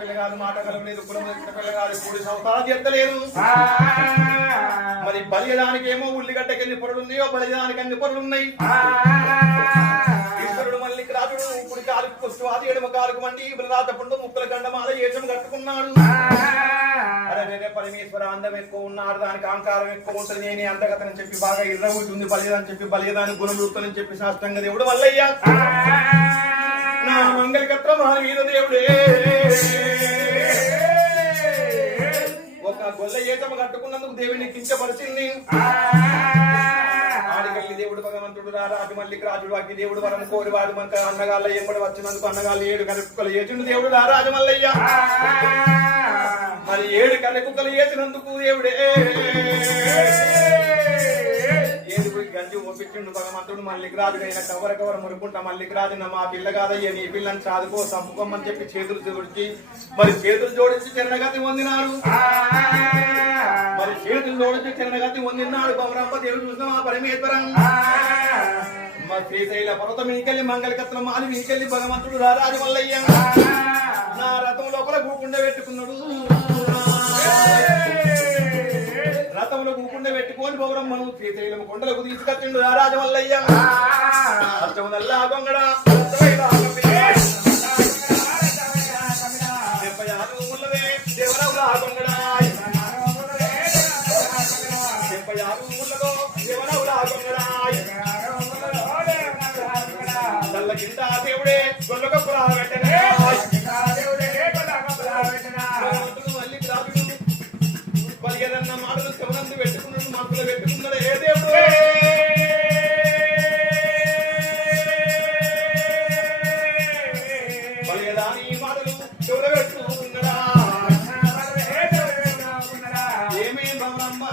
పిల్లగాడు మాట కలవలేదు కులం పిల్లగాడు కూడి సంవత్సరాలు చెత్తలేదు మరి బలియడానికి ఏమో ఉల్లిగడ్డకి ఎన్ని పొరలు ఉన్నాయో బలియడానికి అన్ని పొరలు ఉన్నాయి ఈశ్వరుడు మళ్ళీ రాజుడు ఇప్పుడు కాలుకు పుస్తు అది ఎడమ కాలుకు మండి రాత పుండు ముక్కల గండమాల ఏటం కట్టుకున్నాడు అరే పరమేశ్వర అందం ఎక్కువ ఉన్నాడు దానికి అహంకారం ఎక్కువ ఉంటుంది నేనే అంతగతని చెప్పి బాగా ఇర్రవుతుంది బలియదని చెప్పి బలియదాని గుణమృతులని చెప్పి శాస్త్రంగా దేవుడు వల్లయ్యా నా మంగళకత్ర మహావీర దేవుడే ఒక గొల్ల ఏటమ కట్టుకున్నందుకు దేవుడిని కించపరిచింది ఆడికెళ్ళి దేవుడు భగవంతుడు రాజు మల్లికి రాజుడు అగ్గి దేవుడు వరం కోరివాడు మనకు అన్నగాళ్ళ ఎంబడి వచ్చినందుకు అన్నగాళ్ళు 7 కన్నెకుక్కలు ఏచిండు దేవుడు రాజు మల్లయ్య మరి 7 కన్నెకుక్కలు ఏచినందుకు దేవుడే ఏడుగురి గంజి ఓపించిండు భగవంతుడు మల్లికి రాజుడైన కవర మురుకుంటా మల్లికి రాజు మా పిల్ల కాదయ్య నీ పిల్లని చాదుకో సంపుకోమని చెప్పి చేతులు జోడించి మరి చేతులు జోడించి చిన్నగతి పొందినాడు మరి చేతులు జోడించి చిన్నగతి పొందినాడు బొమ్మరమ్మ దేవుడు చూసిన మా పరమేశ్వరం మా శ్రీశైల పర్వతం మీకెళ్ళి మంగళకత్ర మాలి మీకెళ్ళి భగవంతుడు రాజు మల్లయ్య నా రథం లోపల కూకుండా పెట్టుకున్నాడు రథంలో కూకుండా పెట్టుకొని పౌరమ్మను శ్రీశైలం కొండలకు తీసుకొచ్చిండు రాజు మల్లయ్య అష్టముదల్లా గొంగడా దేవుడే గొల్లగొప్ప పలిగదన్న మాటలు శివనందు పెట్టుకున్నాడు మనసులో పెట్టుకున్నాడు ఏ దేవుడు పలిగదాని మాటలు చెవుల పెట్టుకున్నాడా ఏమే బాబమ్మ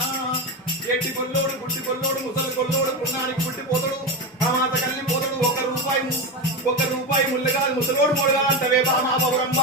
ఎట్టి కొల్లోడు గుడ్డి కొల్లోడు ముసలి కొల్లోడు పున్నానికి గుడ్డి పోతడు అమాత కల్లి పోతడు 1 రూపాయి ముల్లగా ముసలోడు మూడుగా అంటవే బామా బాబురమ్మ